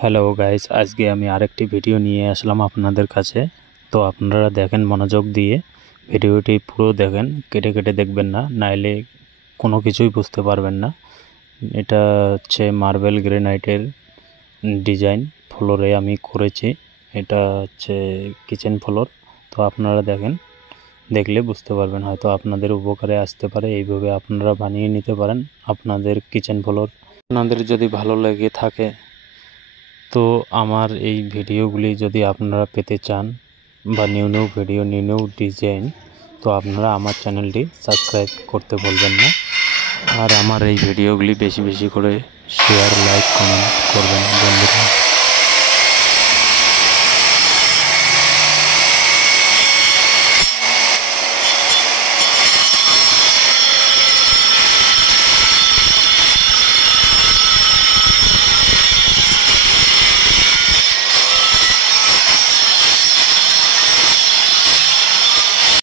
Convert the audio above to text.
Hello guys, আজকে আমি আরেকটি ভিডিও নিয়ে আসলাম আপনাদের কাছে। তো আপনারা দেখেন মনোযোগ দিয়ে, ভিডিওটি পুরো দেখেন, কেটে কেটে দেখবেন না, নাইলে কোনো কিছুই বুঝতে পারবেন না। এটা হচ্ছে মার্বেল গ্রেনাইটের ডিজাইন ফ্লোরে আমি করেছি। এটা হচ্ছে কিচেন ফ্লোর। তো আপনারা দেখেন, দেখলে বুঝতে পারবেন, হয়তো আপনাদের উপকারে আসতে পারে। এইভাবে আপনারা বানিয়ে নিতে পারেন আপনাদের কিচেন ফ্লোর। আপনাদের যদি ভালো লেগে থাকে তো আমার এই ভিডিওগুলি যদি আপনারা পেতে চান বা নিউ ভিডিও নিউ ডিজাইন, তো আপনারা আমার চ্যানেলটি সাবস্ক্রাইব করতে ভুলবেন না। আর আমার এই ভিডিওগুলি বেশি বেশি করে শেয়ার, লাইক, কমেন্ট করবেন বন্ধুরা।